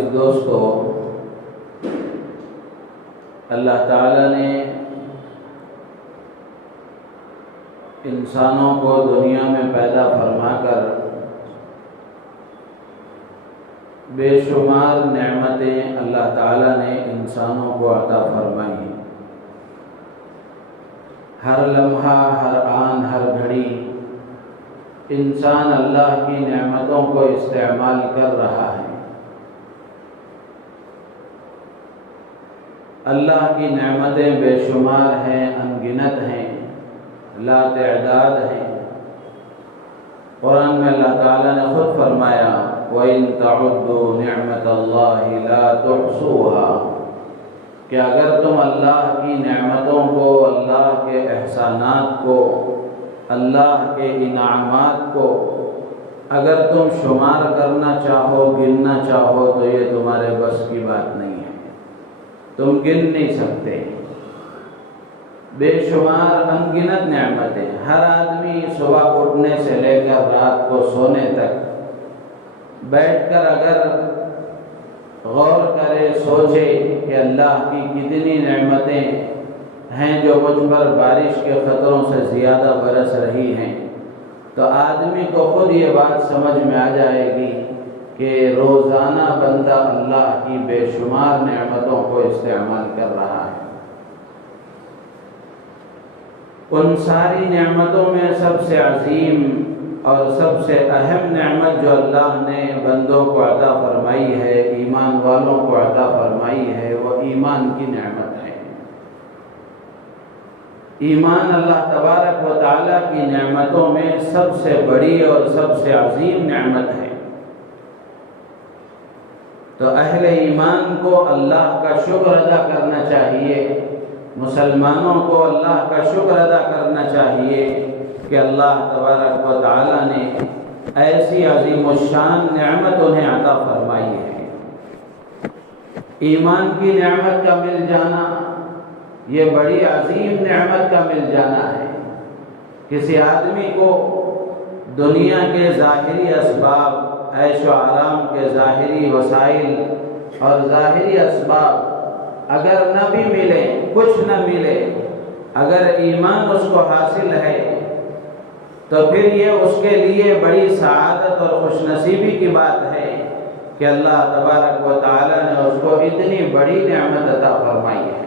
عزیز دوستو، اللہ تعالیٰ نے انسانوں کو دنیا میں پیدا فرما کر بے شمار نعمتیں اللہ تعالیٰ نے انسانوں کو عطا فرمائی۔ ہر لمحہ، ہر آن، ہر گھڑی انسان اللہ کی نعمتوں کو استعمال کر رہا ہے۔ اللہ کی نعمتیں بے شمار ہیں، ان گنت ہیں، لا تعداد ہیں۔ قرآن میں اللہ تعالیٰ نے خود فرمایا وَإِن تَعُدُّوا نِعْمَةَ اللَّهِ لَا تُحْصُوهَا، کہ اگر تم اللہ کی نعمتوں کو، اللہ کے احسانات کو، اللہ کے انعامات کو اگر تم شمار کرنا چاہو، گننا چاہو، تو یہ تمہارے بس کی بات نہیں ہے، تم گن نہیں سکتے۔ بے شمار انگنت نعمتیں، ہر آدمی صبح اٹھنے سے لے کر رات کو سونے تک بیٹھ کر اگر غور کرے، سوچے کہ اللہ کی کتنی نعمتیں ہیں جو مجھ پر بارش کے قطروں سے زیادہ برس رہی ہیں، تو آدمی کو خود یہ بات سمجھ میں آ جائے گی کہ روزانہ بندہ اللہ کی بے شمار نعمتوں کو استعمال کر رہا ہے۔ ان ساری نعمتوں میں سب سے عظیم اور سب سے اہم نعمت جو اللہ نے بندوں کو عطا فرمائی ہے، ایمان والوں کو عطا فرمائی ہے، وہ ایمان کی نعمت ہے۔ ایمان اللہ تبارک و تعالیٰ کی نعمتوں میں سب سے بڑی اور سب سے عظیم نعمت ہے۔ تو اہل ایمان کو اللہ کا شکر ادا کرنا چاہیے، مسلمانوں کو اللہ کا شکر ادا کرنا چاہیے کہ اللہ تبارک و تعالیٰ نے ایسی عظیم الشان نعمت انہیں عطا فرمائی ہے۔ ایمان کی نعمت کا مل جانا یہ بڑی عظیم نعمت کا مل جانا ہے۔ کسی آدمی کو دنیا کے ظاہری اسباب، عیش و آرام کے ظاہری وسائل اور ظاہری اسباب اگر نہ بھی ملے، کچھ نہ ملے، اگر ایمان اس کو حاصل ہے تو پھر یہ اس کے لیے بڑی سعادت اور خوش نصیبی کی بات ہے کہ اللہ تبارک و تعالیٰ نے اس کو اتنی بڑی نعمت عطا فرمائی ہے۔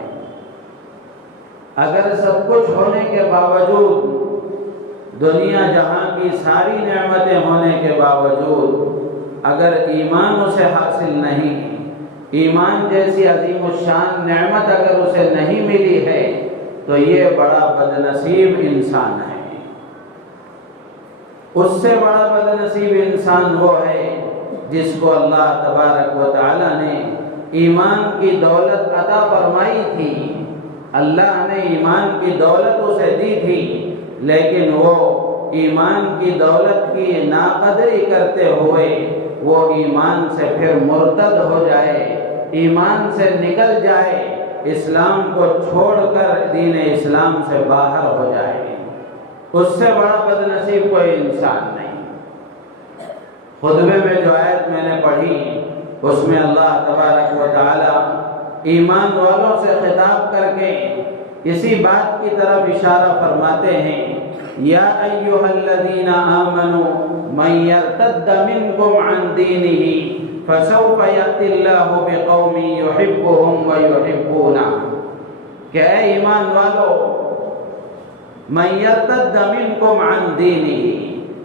اگر سب کچھ ہونے کے باوجود، دنیا جہاں کی ساری نعمتیں ہونے کے باوجود اگر ایمان اسے حاصل نہیں، ایمان جیسی عظیم الشان نعمت اگر اسے نہیں ملی ہے تو یہ بڑا بد نصیب انسان ہے۔ اس سے بڑا بد نصیب انسان وہ ہے جس کو اللہ تبارک و تعالیٰ نے ایمان کی دولت عطا فرمائی تھی، اللہ نے ایمان کی دولت اسے دی تھی، لیکن وہ ایمان کی دولت کی ناقدری کرتے ہوئے وہ ایمان سے پھر مرتد ہو جائے، ایمان سے نکل جائے، اسلام کو چھوڑ کر دین اسلام سے باہر ہو جائے، اس سے بڑا بد نصیب کوئی انسان نہیں۔ خطبے میں جو آیت میں نے پڑھی اس میں اللہ تبارک و تعالی ایمان والوں سے خطاب کر کے اسی بات کی طرف اشارہ فرماتے ہیں، یا ایھا الذین آمنوا من یرتد منکم عن دینہ فسوف یأتی اللہ بقوم یحبهم ویحبونہ، کہ اے ایمان والو، من یرتد منکم عن دینہ،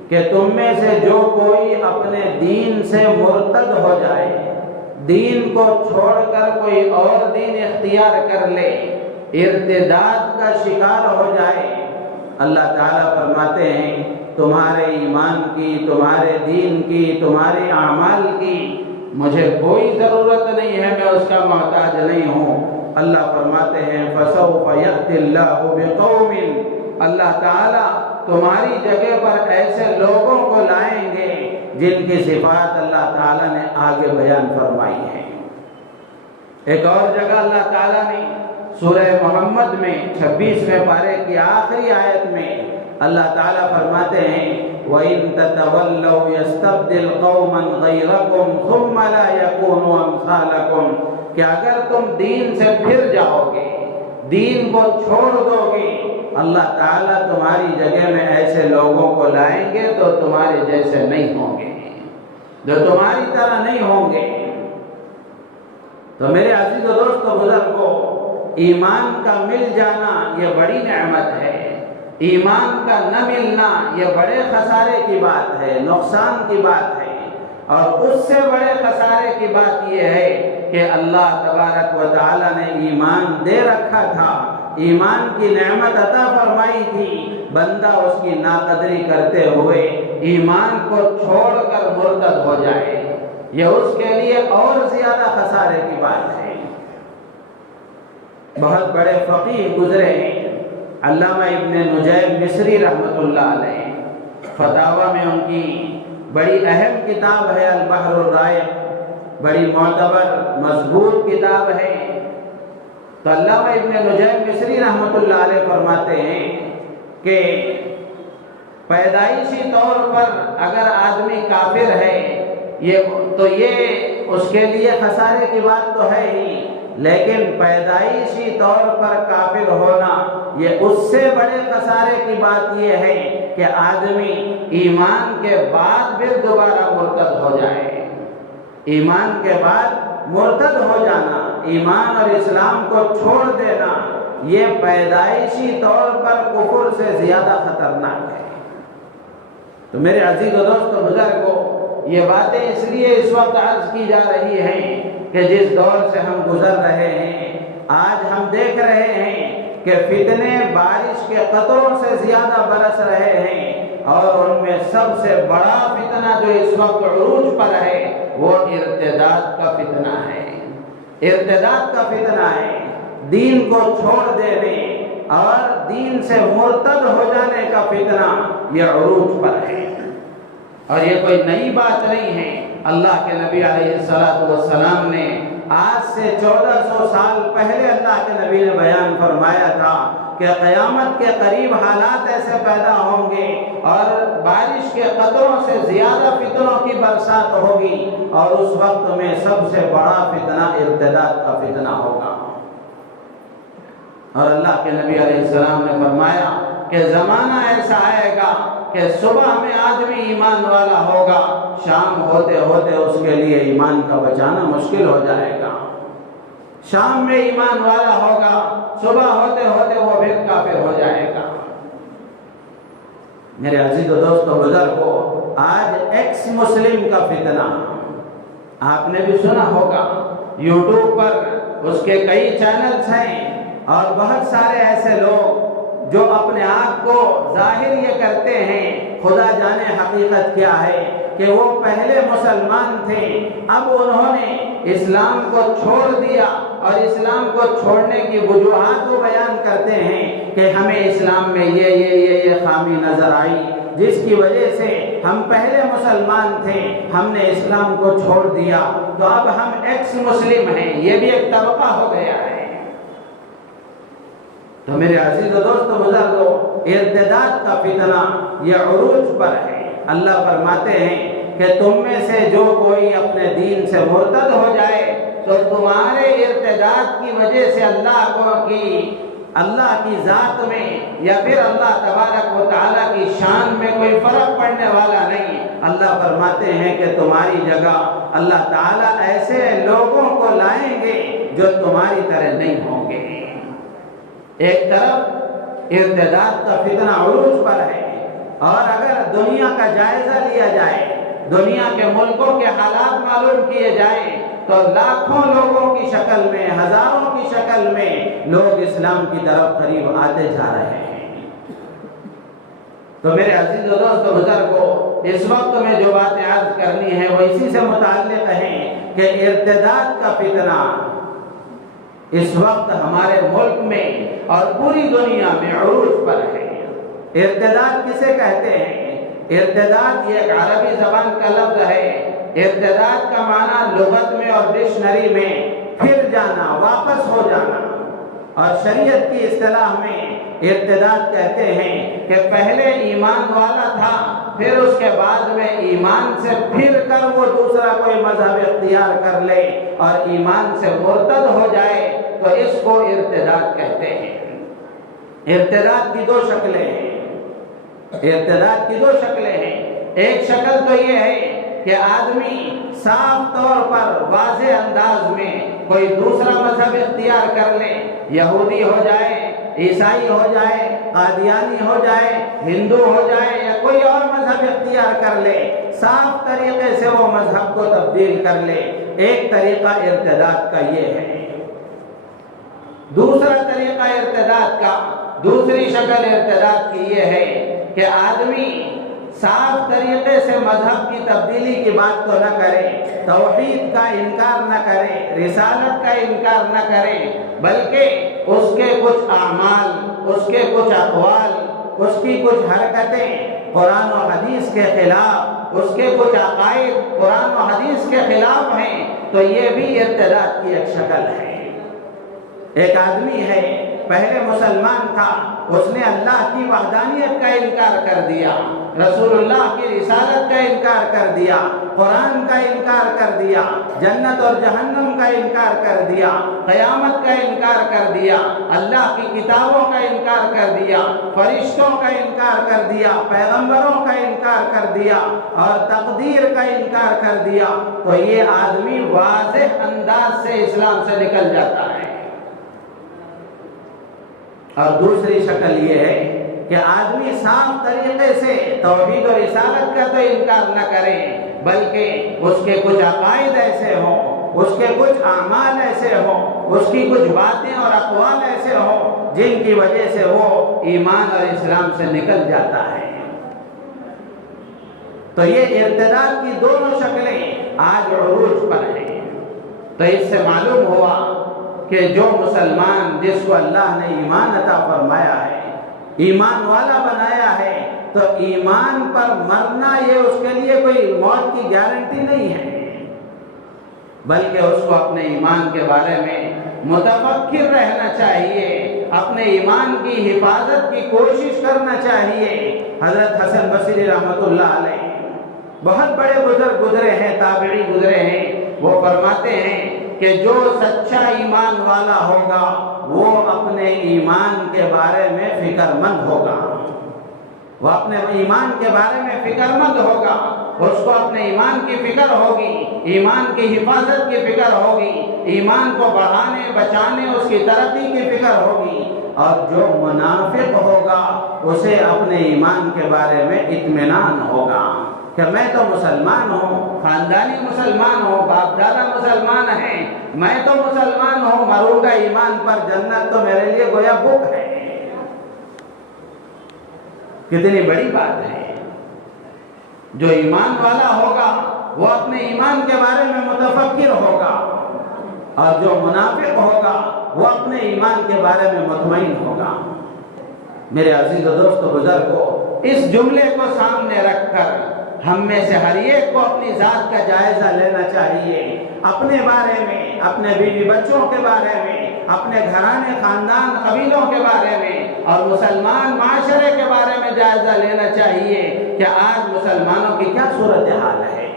کہ تم میں سے جو کوئی اپنے دین سے مرتد ہو جائے، دین کو چھوڑ کر کوئی اور دین اختیار کر لے، ارتداد کا شکار ہو جائے، اللہ تعالیٰ فرماتے ہیں تمہارے ایمان کی، تمہارے دین کی، تمہارے اعمال کی مجھے کوئی ضرورت نہیں ہے، میں اس کا محتاج نہیں ہوں۔ اللہ فرماتے ہیں فَسَوْفَ يَأْتِ اللَّهُ بِقَوْمٍ، اللہ تعالیٰ تمہاری جگہ پر ایسے لوگوں کو لائیں گے جن کی صفات اللہ تعالیٰ نے آگے بیان فرمائی ہے۔ ایک اور جگہ اللہ تعالیٰ نے سورہ محمد میں 26ویں پارے کی آخری آیت میں اللہ تعالیٰ فرماتے ہیں وَإِن تَتَوَلَّوْا يَسْتَبْدِلْ قَوْمًا غَيْرَكُمْ ثُمَّ لَا يَكُونُوا أمثالكم کہ اگر تم دین سے پھر جاؤ گے، دین کو چھوڑ دو گے، اللہ تعالیٰ تمہاری جگہ میں ایسے لوگوں کو لائیں گے تو تمہارے جیسے نہیں ہوں گے، جو تمہاری طرح نہیں ہوں گے۔ تو میرے عزیز و دوست و بزرگوں، ایمان کا مل جانا یہ بڑی نعمت ہے، ایمان کا نہ ملنا یہ بڑے خسارے کی بات ہے، نقصان کی بات ہے۔ اور اس سے بڑے خسارے کی بات یہ ہے کہ اللہ تبارک و تعالی نے ایمان دے رکھا تھا، ایمان کی نعمت عطا فرمائی تھی، بندہ اس کی ناقدری کرتے ہوئے ایمان کو چھوڑ کر مرتد ہو جائے، یہ اس کے لیے اور زیادہ خسارے کی بات ہے۔ بہت بڑے فقیہ گزرے ہیں، علامہ ابن نجیم مصری رحمۃ اللہ علیہ، فتاوی میں ان کی بڑی اہم کتاب ہے البحر الرائق، بڑی معتبر مضبوط کتاب ہے۔ تو علامہ ابن نجیم مصری رحمۃ اللہ علیہ فرماتے ہیں کہ پیدائشی طور پر اگر آدمی کافر ہے تو یہ اس کے لیے خسارے کی بات تو ہے ہی، لیکن پیدائشی طور پر کافر ہونا یہ اس سے بڑے خسارے کی بات یہ ہے کہ آدمی ایمان کے بعد پھر دوبارہ مرتد ہو جائے۔ ایمان کے بعد مرتد ہو جانا، ایمان اور اسلام کو چھوڑ دینا، یہ پیدائشی طور پر کفر سے زیادہ خطرناک ہے۔ تو میرے عزیز و دوست و بزرگوں، یہ باتیں اس لیے اس وقت عرض کی جا رہی ہیں کہ جس دور سے ہم گزر رہے ہیں، آج ہم دیکھ رہے ہیں کہ فتنے بارش کے قطروں سے زیادہ برس رہے ہیں، اور ان میں سب سے بڑا فتنہ جو اس وقت عروج پر ہے وہ ارتداد کا فتنہ ہے، ارتداد کا فتنہ ہے، دین کو چھوڑ دینے اور دین سے مرتد ہو جانے کا فتنہ یہ عروج پر ہے۔ اور یہ کوئی نئی بات نہیں ہے، اللہ کے نبی علیہ السلام نے آج سے 1400 سال پہلے اللہ کے نبی نے بیان فرمایا تھا کہ قیامت کے قریب حالات ایسے پیدا ہوں گے اور بارش کے قطروں سے زیادہ فتنوں کی برسات ہوگی، اور اس وقت میں سب سے بڑا فتنہ ارتداد کا فتنہ ہوگا۔ اور اللہ کے نبی علیہ السلام نے فرمایا کہ زمانہ ایسا آئے گا کہ صبح میں آدمی ایمان والا ہوگا، شام ہوتے ہوتے اس کے لیے ایمان کا بچانا مشکل ہو جائے گا۔ شام میں ایمان والا ہوگا، صبح ہوتے ہوتے وہ پھر کافر ہو جائے گا۔ میرے عزیز و دوست و بزرگوں، آج ایکس مسلم کا فتنہ آپ نے بھی سنا ہوگا، یوٹیوب پر اس کے کئی چینلز ہیں، اور بہت سارے ایسے لوگ جو اپنے آپ کو ظاہر یہ کرتے ہیں، خدا جانے حقیقت کیا ہے، کہ وہ پہلے مسلمان تھے، اب انہوں نے اسلام کو چھوڑ دیا، اور اسلام کو چھوڑنے کی وجوہات وہ بیان کرتے ہیں کہ ہمیں اسلام میں یہ خامی نظر آئی، جس کی وجہ سے ہم پہلے مسلمان تھے، ہم نے اسلام کو چھوڑ دیا، تو اب ہم ایکس مسلم ہیں، یہ بھی ایک طبقہ ہو گیا ہے۔ تو میرے عزیز و دوست و بزرگوں، ارتداد کا فتنہ یہ عروج پر ہے۔ اللہ فرماتے ہیں کہ تم میں سے جو کوئی اپنے دین سے مرتد ہو جائے تو تمہارے ارتداد کی وجہ سے اللہ کی ذات میں یا پھر اللہ تبارک و تعالیٰ کی شان میں کوئی فرق پڑنے والا نہیں۔ اللہ فرماتے ہیں کہ تمہاری جگہ اللہ تعالیٰ ایسے لوگوں کو لائیں گے جو تمہاری طرح نہیں ہوں گے۔ ایک طرف ارتداد کا فتنہ عروج پر ہے، اور اگر دنیا کا جائزہ لیا جائے، دنیا کے ملکوں کے حالات معلوم کیے جائیں، تو لاکھوں لوگوں کی شکل میں، ہزاروں کی شکل میں لوگ اسلام کی طرف قریب آتے جا رہے ہیں۔ تو میرے عزیز و دوست و بزرگوں، اس وقت میں جو باتیں عرض کرنی ہے وہ اسی سے متعلق ہیں کہ ارتداد کا فتنہ اس وقت ہمارے ملک میں اور پوری دنیا میں عروج پر ہے۔ ارتداد کسے کہتے ہیں؟ ارتداد یہ ایک عربی زبان کا لفظ ہے۔ ارتداد کا معنی لغت میں اور ڈکشنری میں پھر جانا، واپس ہو جانا، اور شریعت کی اصطلاح میں ارتداد کہتے ہیں کہ پہلے ایمان والا تھا، پھر اس کے بعد میں ایمان سے پھر کر وہ دوسرا کوئی مذہب اختیار کر لے اور ایمان سے مرتد ہو جائے تو اس کو ارتداد کہتے ہیں۔ ارتداد کی دو شکلیں ہیں، ارتداد کی دو شکلیں ہیں۔ ایک شکل تو یہ ہے کہ آدمی صاف طور پر واضح انداز میں کوئی دوسرا مذہب اختیار کر لے، یہودی ہو جائے، عیسائی ہو جائے، قادیانی ہو جائے، ہندو ہو جائے یا کوئی اور مذہب اختیار کر لے، صاف طریقے سے وہ مذہب کو تبدیل کر لے۔ ایک طریقہ ارتداد کا یہ ہے۔ دوسرا طریقہ ارتداد کا، دوسری شکل ارتداد کی یہ ہے کہ آدمی صاف طریقے سے مذہب کی تبدیلی کی بات تو نہ کرے، توحید کا انکار نہ کرے، رسالت کا انکار نہ کرے، بلکہ اس کے کچھ اعمال، اس کے کچھ اقوال، اس کی کچھ حرکتیں قرآن و حدیث کے خلاف، اس کے کچھ عقائد قرآن و حدیث کے خلاف ہیں، تو یہ بھی ارتداد کی ایک شکل ہے۔ ایک آدمی ہے، پہلے مسلمان تھا، اس نے اللہ کی وحدانیت کا انکار کر دیا، رسول اللہ کی رسالت کا انکار کر دیا، قرآن کا انکار کر دیا، جنت اور جہنم کا انکار کر دیا، قیامت کا انکار کر دیا، اللہ کی کتابوں کا انکار کر دیا، فرشتوں کا انکار کر دیا، پیغمبروں کا انکار کر دیا اور تقدیر کا انکار کر دیا، تو یہ آدمی واضح انداز سے اسلام سے نکل جاتا ہے۔ اور دوسری شکل یہ ہے کہ آدمی صاف طریقے سے توحید و رسالت کا تو انکار نہ کرے، بلکہ اس کے کچھ عقائد ایسے ہوں، اس کے کچھ اعمال ایسے ہوں، اس کی کچھ باتیں اور اقوال ایسے ہوں جن کی وجہ سے وہ ایمان اور اسلام سے نکل جاتا ہے۔ تو یہ ارتداد کی دونوں شکلیں آج عروج پر ہیں۔ تو اس سے معلوم ہوا کہ جو مسلمان جس کو اللہ نے ایمان عطا فرمایا ہے، ایمان والا بنایا ہے، تو ایمان پر مرنا یہ اس کے لیے کوئی موت کی گارنٹی نہیں ہے، بلکہ اس کو اپنے ایمان کے بارے میں متفکر رہنا چاہیے، اپنے ایمان کی حفاظت کی کوشش کرنا چاہیے۔ حضرت حسن بصری رحمۃ اللہ علیہ بہت بڑے بزرگ گزرے ہیں، تابعی گزرے ہیں، وہ فرماتے ہیں کہ جو سچا ایمان والا ہوگا وہ اپنے ایمان کے بارے میں فکر مند ہوگا، وہ اپنے ایمان کے بارے میں فکر مند ہوگا، اس کو اپنے ایمان کی فکر ہوگی، ایمان کی حفاظت کی فکر ہوگی، ایمان کو بڑھانے بچانے اس کی ترقی کی فکر ہوگی۔ اور جو منافق ہوگا اسے اپنے ایمان کے بارے میں اطمینان ہوگا کہ میں تو مسلمان ہوں، خاندانی مسلمان ہوں، باپ دادا مسلمان ہیں، میں تو مسلمان ہوں، مروں گا ایمان پر، جنت تو میرے لیے گویا بک ہے۔ کتنی بڑی بات ہے۔ جو ایمان والا ہوگا وہ اپنے ایمان کے بارے میں متفکر ہوگا، اور جو منافق ہوگا وہ اپنے ایمان کے بارے میں مطمئن ہوگا۔ میرے عزیز و دوست و بزرگوں، اس جملے کو سامنے رکھ کر ہم میں سے ہر ایک کو اپنی ذات کا جائزہ لینا چاہیے، اپنے بارے میں، اپنے بیوی بچوں کے بارے میں، اپنے گھرانے خاندان قبیلوں کے بارے میں اور مسلمان معاشرے کے بارے میں جائزہ لینا چاہیے کہ آج مسلمانوں کی کیا صورتحال ہے،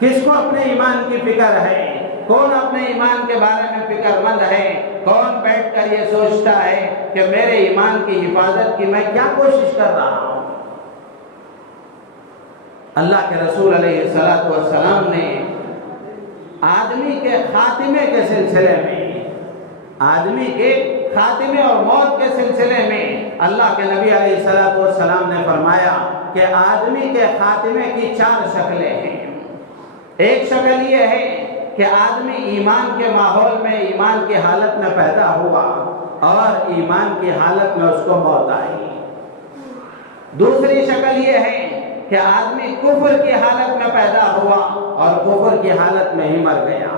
کس کو اپنے ایمان کی فکر ہے، کون اپنے ایمان کے بارے میں فکر مند ہے، کون بیٹھ کر یہ سوچتا ہے کہ میرے ایمان کی حفاظت کی میں کیا کوشش کر رہا ہوں۔ اللہ کے رسول علیہ السلام نے آدمی کے خاتمے کے سلسلے میں، آدمی کے خاتمے اور موت کے سلسلے میں اللہ کے نبی علیہ السلام نے فرمایا کہ آدمی کے خاتمے کی 4 شکلیں ہیں۔ ایک شکل یہ ہے کہ آدمی ایمان کے ماحول میں، ایمان کی حالت میں پیدا ہوا اور ایمان کی حالت میں اس کو موت آئی۔ دوسری شکل یہ ہے کہ آدمی کفر کی حالت میں پیدا ہوا اور کفر کی حالت میں ہی مر گیا۔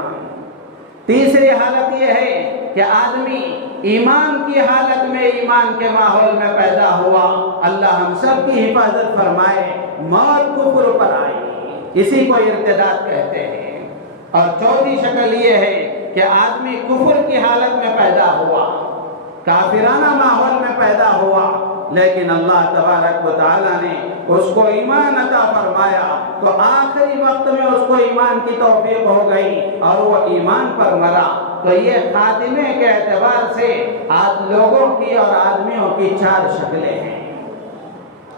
تیسری حالت یہ ہے کہ آدمی ایمان کی حالت میں، ایمان کے ماحول میں پیدا ہوا، اللہ ہم سب کی حفاظت فرمائے، موت کفر پر آئی، اسی کو ارتداد کہتے ہیں۔ اور چوتھی شکل یہ ہے کہ آدمی کفر کی حالت میں پیدا ہوا، کافرانہ ماحول میں پیدا ہوا، لیکن اللہ تبارک و تعالی نے اس کو ایمان عطا فرمایا تو آخری وقت میں اس کو ایمان کی توفیق ہو گئی اور وہ ایمان پر مرا۔ تو یہ خاتمے کے اعتبار سے لوگوں کی اور آدمیوں کی 4 شکلیں ہیں۔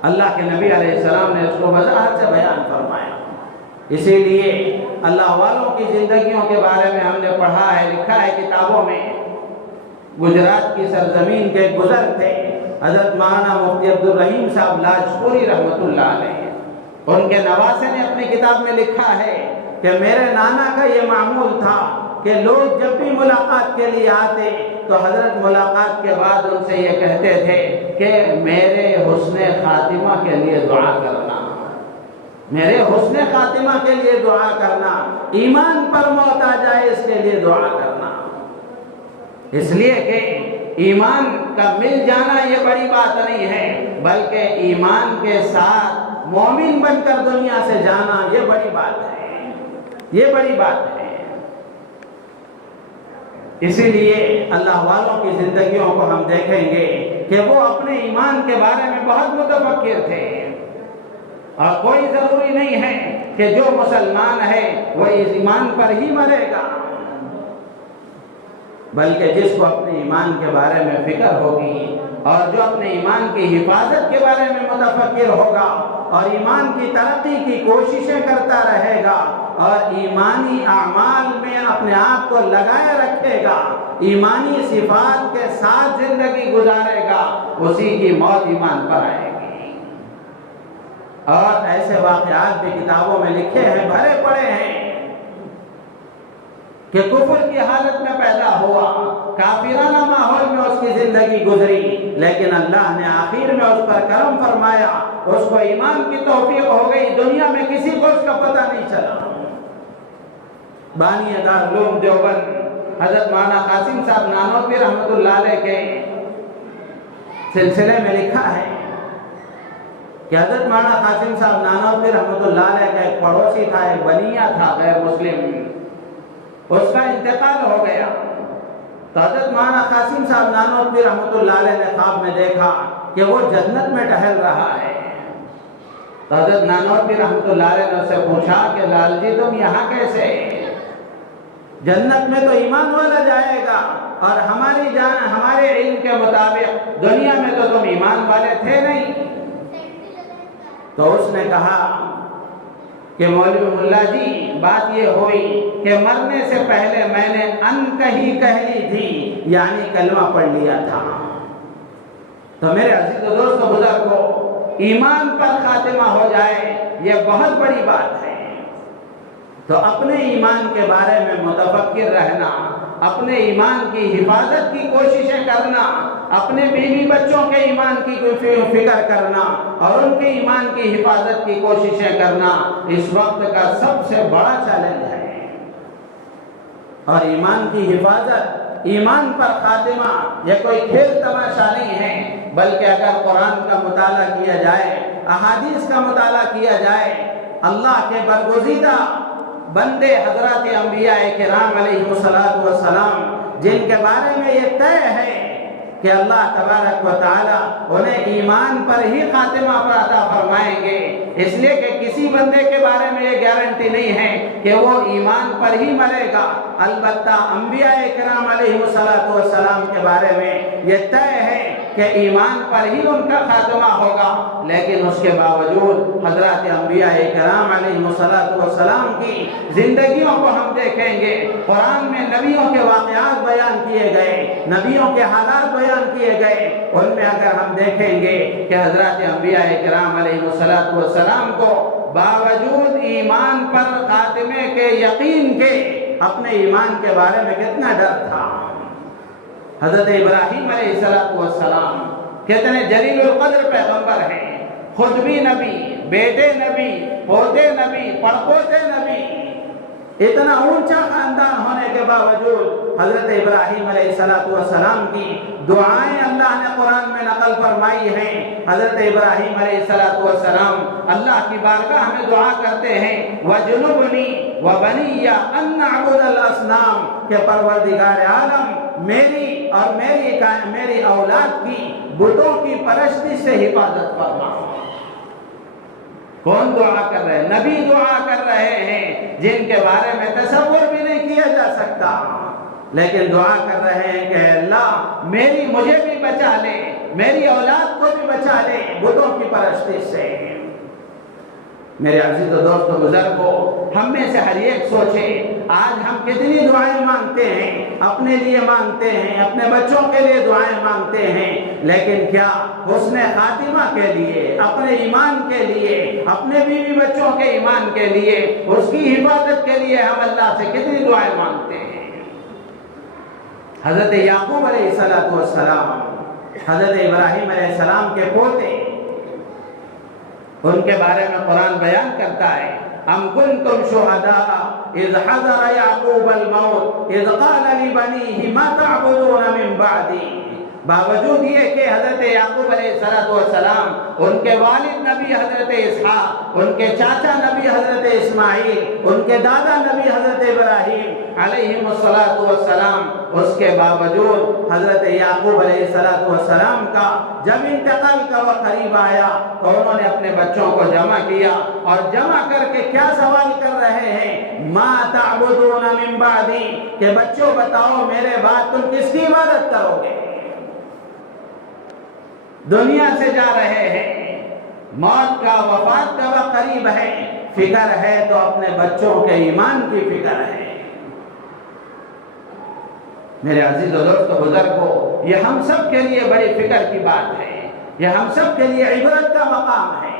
اللہ کے نبی علیہ السلام نے اس کو وضاحت سے بیان فرمایا۔ اسی لیے اللہ والوں کی زندگیوں کے بارے میں ہم نے پڑھا ہے، لکھا ہے کتابوں میں۔ گجرات کی سرزمین کے بزرگ تھے حضرت مولانا مفتی عبدالرحیم صاحب لاجپوری رحمۃ اللہ علیہ۔ ان کے نواسے نے اپنی کتاب میں لکھا ہے کہ میرے نانا کا یہ معمول تھا کہ لوگ جب بھی ملاقات کے لیے آتے تو حضرت ملاقات کے بعد ان سے یہ کہتے تھے کہ میرے حسن خاتمہ کے لیے دعا کرنا، میرے حسن خاتمہ کے لیے دعا کرنا، ایمان پر موت آ جائے اس کے لیے دعا کرنا۔ اس لیے کہ ایمان کا مل جانا یہ بڑی بات نہیں ہے، بلکہ ایمان کے ساتھ مومن بن کر دنیا سے جانا یہ بڑی بات ہے، یہ بڑی بات ہے۔ اسی لیے اللہ والوں کی زندگیوں کو ہم دیکھیں گے کہ وہ اپنے ایمان کے بارے میں بہت متفکر تھے، اور کوئی ضروری نہیں ہے کہ جو مسلمان ہے وہ اس ایمان پر ہی مرے گا، بلکہ جس کو اپنے ایمان کے بارے میں فکر ہوگی اور جو اپنے ایمان کی حفاظت کے بارے میں متفکر ہوگا اور ایمان کی ترقی کی کوششیں کرتا رہے گا اور ایمانی اعمال میں اپنے آپ کو لگائے رکھے گا، ایمانی صفات کے ساتھ زندگی گزارے گا، اسی کی موت ایمان پر آئے گی۔ اور ایسے واقعات بھی کتابوں میں لکھے ہیں، بھرے پڑے ہیں کہ کفر کی حالت میں پیدا ہوا، کافرانہ ماحول میں اس کی زندگی گزری، لیکن اللہ نے آخر میں اس پر کرم فرمایا، اس کو ایمان کی توفیق ہو گئی، دنیا میں کسی کو اس کا پتہ نہیں چلا۔ بانی دارالعلوم دیوبند حضرت مولانا قاسم صاحب نانوتوی رحمۃ اللہ علیہ کے سلسلے میں لکھا ہے کہ حضرت مولانا قاسم صاحب نانوتوی رحمۃ اللہ علیہ کا ایک پڑوسی تھا، ایک بنیا تھا غیر مسلم، اس کا انتقال ہو گیا تو حضرت مولانا قاسم صاحب نانوتوی رحمۃ اللہ علیہ نے خواب میں دیکھا کہ وہ جنت میں ٹہل رہا ہے۔ تو حضرت نانوتوی رحمۃ اللہ علیہ نے اس سے پوچھا کہ لال جی تم یہاں کیسے؟ جنت میں تو ایمان والا جائے گا، اور ہمارے علم کے مطابق دنیا میں تو تم ایمان والے تھے نہیں۔ تو اس نے کہا کہ مولوی ملا جی بات یہ ہوئی کہ مرنے سے پہلے میں نے ان کہہ لی تھی، یعنی کلمہ پڑھ لیا تھا۔ تو میرے عزیز و دوست و بزرگو، ایمان پر خاتمہ ہو جائے یہ بہت بڑی بات ہے۔ تو اپنے ایمان کے بارے میں متفکر رہنا، اپنے ایمان کی حفاظت کی کوششیں کرنا، اپنے بیوی بچوں کے ایمان کی فکر کرنا اور ان کے ایمان کی حفاظت کی کوششیں کرنا اس وقت کا سب سے بڑا چیلنج ہے۔ اور ایمان کی حفاظت، ایمان پر خاتمہ یہ کوئی کھیل تماشا نہیں ہے، بلکہ اگر قرآن کا مطالعہ کیا جائے، احادیث کا مطالعہ کیا جائے، اللہ کے برگزیدہ بندے حضرات انبیاء کرام علیہ السلام جن کے بارے میں یہ طے ہے کہ اللہ تبارک و تعالی انہیں ایمان پر ہی خاتمہ پر عطا فرمائیں گے، اس لیے کہ کسی بندے کے بارے میں یہ گارنٹی نہیں ہے کہ وہ ایمان پر ہی مرے گا۔ البتہ انبیاء کرام علیہ السلام کے بارے میں یہ طے ہے کہ ایمان پر ہی ان کا خاتمہ ہوگا، لیکن اس کے باوجود حضرات انبیاء کرام علیہ السلام کی زندگیوں کو ہم دیکھیں گے، قرآن میں نبیوں کے واقعات بیان کیے گئے، نبیوں کے حالات بیان کیے گئے، ان میں اگر ہم دیکھیں گے کہ حضرات انبیاء کرام علیہ السلام کو باوجود ایمان پر خاتمے کے یقین کے اپنے ایمان کے بارے میں کتنا ڈر تھا۔ حضرت ابراہیم علیہ السلام کتنے جلیل القدر پیغمبر ہیں، خود بھی نبی، بیٹے نبی، پوتے نبی، پڑپوتے نبی، اتنا اونچا خاندان ہونے کے باوجود حضرت ابراہیم علیہ السلام کی دعائیں اللہ نے قرآن میں نقل فرمائی ہیں۔ حضرت ابراہیم علیہ السلام اللہ کی بارگاہ میں دعا کرتے ہیں، وَجُنُبْنِي وَبَنِيَّ أَن نَّعْبُدَ الْأَصْنَامَ، کہ پروردگار عالم میری اور میری اولاد کی بتوں کی پرستی سے حفاظت فرما۔ کون دعا کر رہے ہیں؟ نبی دعا کر رہے ہیں جن کے بارے میں تصور بھی نہیں کیا جا سکتا، لیکن دعا کر رہے ہیں کہ اللہ مجھے بھی بچا لے، میری اولاد کو بھی بچا لے بتوں کی پرستش سے۔ میرے عزیز و دوستو بزرگو، ہم میں سے ہر ایک سوچے آج ہم کتنی دعائیں مانگتے ہیں، اپنے لیے مانگتے ہیں، اپنے بچوں کے لیے دعائیں مانگتے ہیں، لیکن کیا حسن خاتمہ کے لیے، اپنے ایمان کے لیے، اپنے بیوی بچوں کے ایمان کے لیے، اس کی حفاظت کے لیے ہم اللہ سے کتنی دعائیں مانگتے ہیں؟ حضرت یعقوب علیہ السلام، حضرت ابراہیم علیہ السلام کے پوتے، ان کے بارے میں قرآن بیان کرتا ہے، ام کنتم شہداء اذ حضر یعقوب الموت اذ قال لبنیہ ما تعبدون من بعدی۔ باوجود یہ کہ حضرت یعقوب علیہ السلام، ان کے والد نبی حضرت اسحاق، ان کے چاچا نبی حضرت اسماعیل، ان کے دادا نبی حضرت ابراہیم علیہ السلام، اس کے باوجود حضرت یعقوب علیہ السلام کا جب انتقال کا وقت قریب آیا تو انہوں نے اپنے بچوں کو جمع کیا، اور جمع کر کے کیا سوال کر رہے ہیں؟ ما تعبدون من بعدی، کہ بچوں بتاؤ میرے بعد تم کس کی عبادت کرو گے؟ دنیا سے جا رہے ہیں، موت کا، وفات کا وقت قریب ہے، فکر ہے تو اپنے بچوں کے ایمان کی فکر ہے۔ میرے عزیز و دوستو بزرگو، یہ ہم سب کے لیے بڑی فکر کی بات ہے، یہ ہم سب کے لیے عبرت کا مقام ہے۔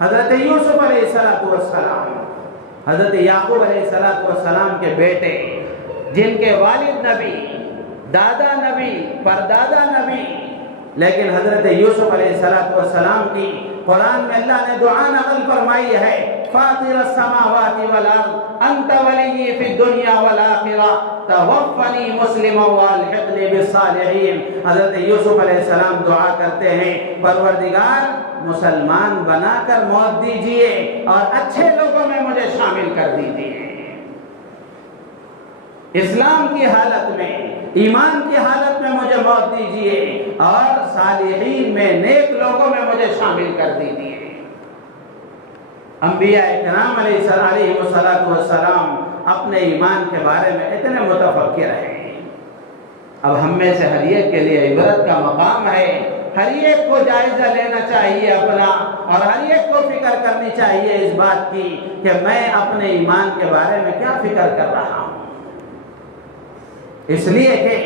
حضرت یوسف علیہ السلام، حضرت یعقوب علیہ السلام کے بیٹے، جن کے والد نبی، دادا نبی، پردادا نبی، لیکن حضرت یوسف علیہ السلام کی قرآن میں اللہ نے دعا نقل فرمائی ہے، فاطر السماوات والارض انت ولی فی الدنیا والآخرہ توفنی مسلما والحقنی بالصالحین۔ حضرت یوسف علیہ السلام دعا کرتے ہیں، پروردگار مسلمان بنا کر موت دیجئے اور اچھے لوگوں میں مجھے شامل کر دیجئے، اسلام کی حالت میں، ایمان کی حالت میں مجھے موت دیجئے، اور صالحین میں، نیک لوگوں میں مجھے شامل کر دیجئے۔ انبیاء کرام علیہ السلام اپنے ایمان کے بارے میں اتنے متفکر ہیں۔ اب ہم میں سے ہر ایک کے لیے عبرت کا مقام ہے، ہر ایک کو جائزہ لینا چاہیے اپنا، اور ہر ایک کو فکر کرنی چاہیے اس بات کی کہ میں اپنے ایمان کے بارے میں کیا فکر کر رہا ہوں۔ اس لیے کہ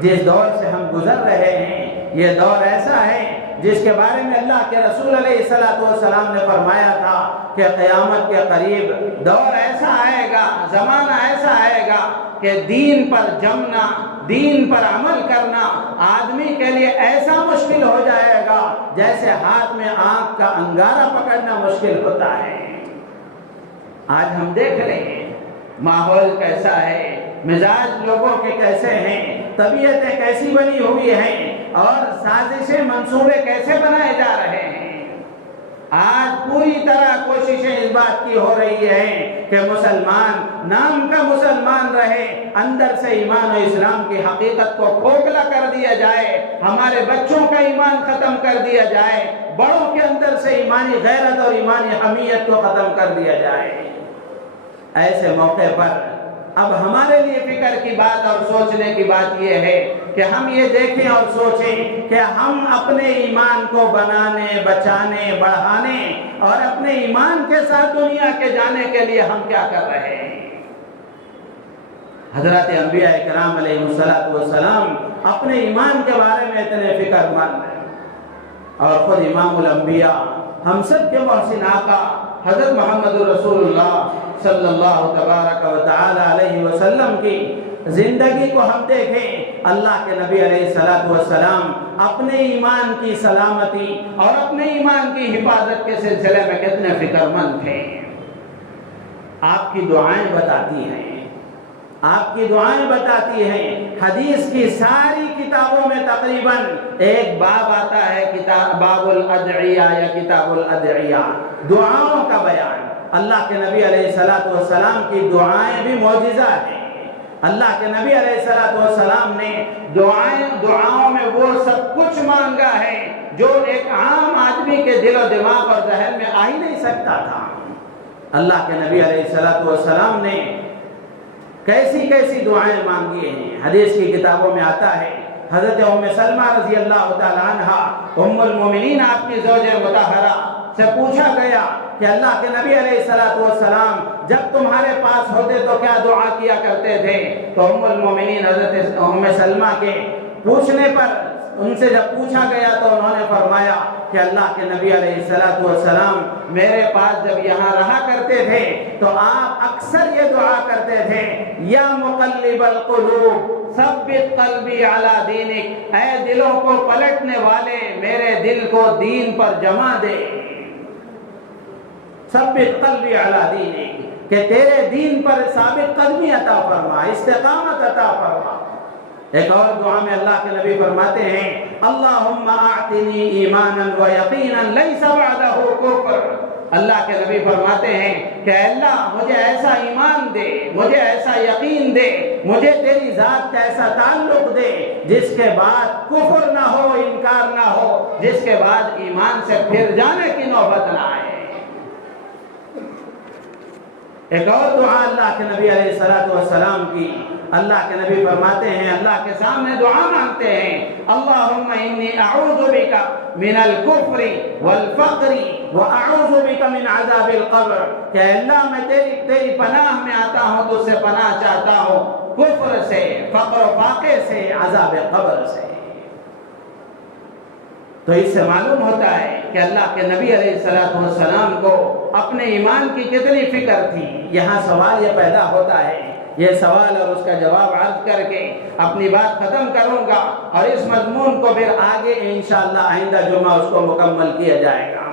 جس دور سے ہم گزر رہے ہیں، یہ دور ایسا ہے جس کے بارے میں اللہ کے رسول علیہ السلام نے فرمایا تھا کہ قیامت کے قریب دور ایسا آئے گا، زمانہ ایسا آئے گا کہ دین پر جمنا، دین پر عمل کرنا آدمی کے لیے ایسا مشکل ہو جائے گا جیسے ہاتھ میں آنکھ کا انگارہ پکڑنا مشکل ہوتا ہے۔ آج ہم دیکھ رہے ہیں ماحول کیسا ہے، مزاج لوگوں کے کیسے ہیں، طبیعتیں کیسی بنی ہوئی ہیں، اور سازشیں، منصوبے کیسے بنائے جا رہے ہیں۔ آج پوری طرح کوششیں اس بات کی ہو رہی ہیں کہ مسلمان نام کا مسلمان رہے، اندر سے ایمان و اسلام کی حقیقت کو کھوکھلا کر دیا جائے، ہمارے بچوں کا ایمان ختم کر دیا جائے، بڑوں کے اندر سے ایمانی غیرت اور ایمانی حمیت کو ختم کر دیا جائے۔ ایسے موقع پر اب ہمارے لیے فکر کی بات اور سوچنے کی بات یہ ہے کہ ہم یہ دیکھیں اور سوچیں کہ ہم اپنے ایمان کو بنانے، بچانے، بڑھانے اور اپنے ایمان کے ساتھ دنیا کے جانے کے لیے ہم کیا کر رہے ہیں۔ حضرت انبیاء کرام علیہ السلام اپنے ایمان کے بارے میں اتنے فکر مند ہیں، اور خود امام الانبیاء، ہم سب کے محسن آقا حضرت محمد رسول اللہ صلی اللہ تبارک و تعالی علیہ وسلم کی زندگی کو ہم دیکھیں، اللہ کے نبی علیہ السلام اپنے ایمان کی سلامتی اور اپنے ایمان کی حفاظت کے سلسلے میں کتنے فکر مند تھے۔ آپ کی دعائیں بتاتی ہیں، آپ کی دعائیں بتاتی ہیں، حدیث کی ساری کتابوں میں تقریباً ایک باب آتا ہے، باب الادعیہ یا کتاب الادعیہ، دعاؤں کا بیان۔ اللہ کے نبی علیہ السلام کی دعائیں بھی معجزہ ہیں، اللہ کے نبی علیہ السلام نے دعاؤں میں وہ سب کچھ مانگا ہے جو ایک عام آدمی کے دل و دماغ اور ذہن میں آ ہی نہیں سکتا تھا۔ اللہ کے نبی علیہ السلام نے کیسی کیسی دعائیں مانگی ہیں، حدیث کی کتابوں میں آتا ہے۔ حضرت ام سلمہ رضی اللہ تعالی عنہ ام المومنین آپ کی زوج مطہرہ سے پوچھا گیا کہ اللہ کے نبی علیہ السلام جب تمہارے پاس ہوتے تو کیا دعا کیا کرتے تھے؟ تو ام المومنین حضرت ام سلمہ کے پوچھنے پر ان سے جب پوچھا گیا تو انہوں نے فرمایا کہ اللہ کے نبی علیہ السلام میرے پاس جب یہاں رہا کرتے تھے تو آپ اکثر یہ دعا کرتے تھے، یا مقلب القلوب ثبت قلبی علی دینک، اے دلوں کو پلٹنے والے میرے دل کو دین پر جما دے، ثبت قلبی علی دینک، کہ تیرے دین پر ثابت قدمی عطا فرما، استقامت عطا فرما۔ ایک اور دعا میں اللہ کے نبی فرماتے ہیں، اللہم اعطنی ایمانا و یقینا لیس بعدہ کفر۔ اللہ کے نبی فرماتے ہیں کہ اللہ مجھے ایسا ایمان دے، مجھے ایسا یقین دے، مجھے تیری ذات کا ایسا تعلق دے جس کے بعد کفر نہ ہو، انکار نہ ہو، جس کے بعد ایمان سے پھر جانے کی نوبت نہ آئے۔ ایک اور دعا اللہ کے نبی علیہ السلام کی، اللہ کے نبی فرماتے ہیں، اللہ کے سامنے دعا مانگتے ہیں، اللہم انی اعوذ بک من الکفر والفقر واعوذ بک من عذاب القبر، کہ اللہ میں تیری پناہ میں آتا ہوں، تجھ سے پناہ چاہتا ہوں کفر سے، فقر و فاقے سے، عذاب قبر سے۔ تو اس سے معلوم ہوتا ہے کہ اللہ کے نبی علیہ السلام کو اپنے ایمان کی کتنی فکر تھی۔ یہاں سوال یہ پیدا ہوتا ہے، یہ سوال اور اس کا جواب عرض کر کے اپنی بات ختم کروں گا، اور اس مضمون کو پھر آگے انشاءاللہ آئندہ جمعہ اس کو مکمل کیا جائے گا۔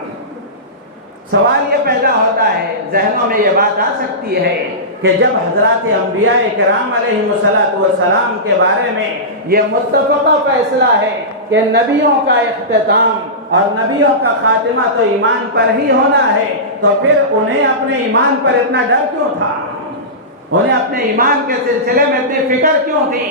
سوال یہ پیدا ہوتا ہے، ذہنوں میں یہ بات آ سکتی ہے کہ جب حضرات انبیاء کرام علیہ السلام کے بارے میں یہ متفقہ فیصلہ ہے کہ نبیوں کا اختتام اور نبیوں کا خاتمہ تو ایمان پر ہی ہونا ہے، تو پھر انہیں اپنے ایمان پر اتنا ڈر کیوں تھا؟ انہیں اپنے ایمان کے سلسلے میں اتنی فکر کیوں تھی؟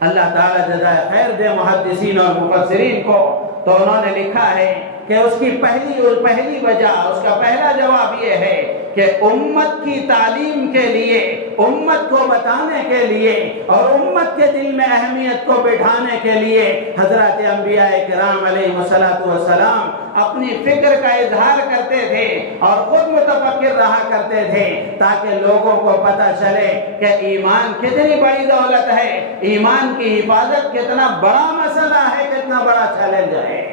اللہ تعالیٰ جزائے خیر دے محدثین اور مفسرین کو، تو انہوں نے لکھا ہے کہ اس کی پہلی وجہ، اس کا پہلا جواب یہ ہے کہ امت کی تعلیم کے لیے، امت کو بتانے کے لیے اور امت کے دل میں اہمیت کو بٹھانے کے لیے حضرات انبیاء کرام علیہ السلام اپنی فکر کا اظہار کرتے تھے اور خود متفکر رہا کرتے تھے، تاکہ لوگوں کو پتہ چلے کہ ایمان کتنی بڑی دولت ہے، ایمان کی حفاظت کتنا بڑا مسئلہ ہے، کتنا بڑا چیلنج ہے۔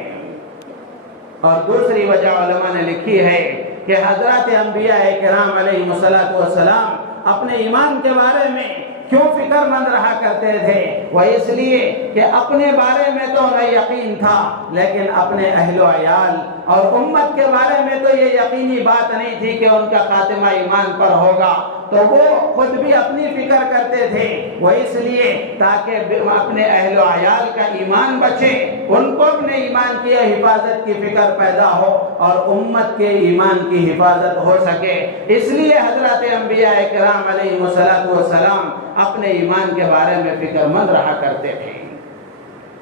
اور دوسری وجہ علماء نے لکھی ہے کہ حضرات انبیاء کرام علیہ السلام اپنے ایمان کے بارے میں کیوں فکر مند رہا کرتے تھے؟ وہ اس لیے کہ اپنے بارے میں تو انہیں یقین تھا، لیکن اپنے اہل و عیال اور امت کے بارے میں تو یہ یقینی بات نہیں تھی کہ ان کا خاتمہ ایمان پر ہوگا، تو وہ خود بھی اپنی فکر کرتے تھے۔ وہ اس لیے تاکہ اپنے اہل و عیال کا ایمان بچے، ان کو اپنے ایمان کی حفاظت کی فکر پیدا ہو اور امت کے ایمان کی حفاظت ہو سکے، اس لیے حضرات انبیاء کرام علیہ السلام اپنے ایمان کے بارے میں فکر مند رہا کرتے تھے۔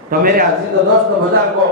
تو میرے عزیز و دوست بزرگوں،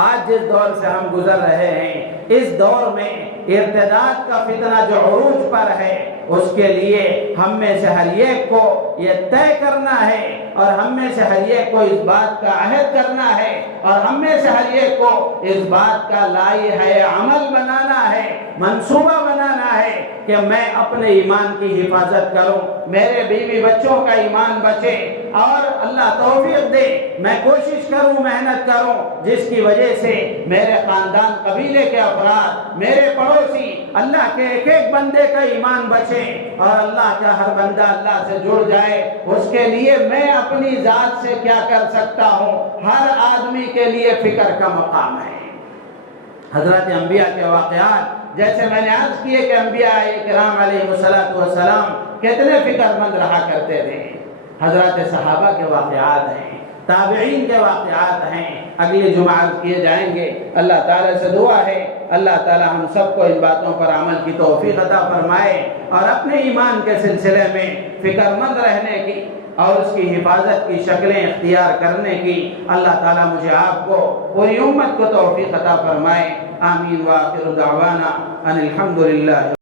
آج جس دور سے ہم گزر رہے ہیں، اس دور میں ارتداد کا فتنہ جو عروج پر ہے، اس کے لیے ہم میں سے ہر ایک کو یہ طے کرنا ہے اور ہم میں سے ہر ایک کو اس بات کا عہد کرنا ہے اور ہم میں سے ہر ایک کو اس بات کا لائحہ عمل بنانا ہے، منصوبہ بنانا ہے کہ میں اپنے ایمان کی حفاظت کروں، میرے بیوی بچوں کا ایمان بچے، اور اللہ توفیق دے میں کوشش کروں، محنت کروں، جس کی وجہ سے میرے خاندان قبیلے کے افراد، میرے پڑوسی، اللہ کے ایک ایک بندے کا ایمان بچے اور اللہ کا ہر بندہ اللہ سے جڑ جائے۔ اس کے لیے میں اپنی ذات سے کیا کر سکتا ہوں؟ ہر آدمی کے لیے فکر کا مقام ہے۔ حضرت انبیاء کے واقعات، جیسے میں نے عرض کیے کہ انبیاء کرام علیہ السلام کتنے فکر مند رہا کرتے تھے۔ حضرات صحابہ کے واقعات ہیں، تابعین کے واقعات ہیں، اگلے جمعہ عرض کیے جائیں گے۔ اللہ تعالیٰ سے دعا ہے اللہ تعالی ہم سب کو ان باتوں پر عمل کی توفیق عطا فرمائے اور اپنے ایمان کے سلسلے میں فکر مند رہنے کی اور اس کی حفاظت کی شکلیں اختیار کرنے کی اللہ تعالیٰ مجھے آپ کو پوری امت کو توفیق عطا فرمائے. آمین. وآخر دعوانا ان الحمدللہ.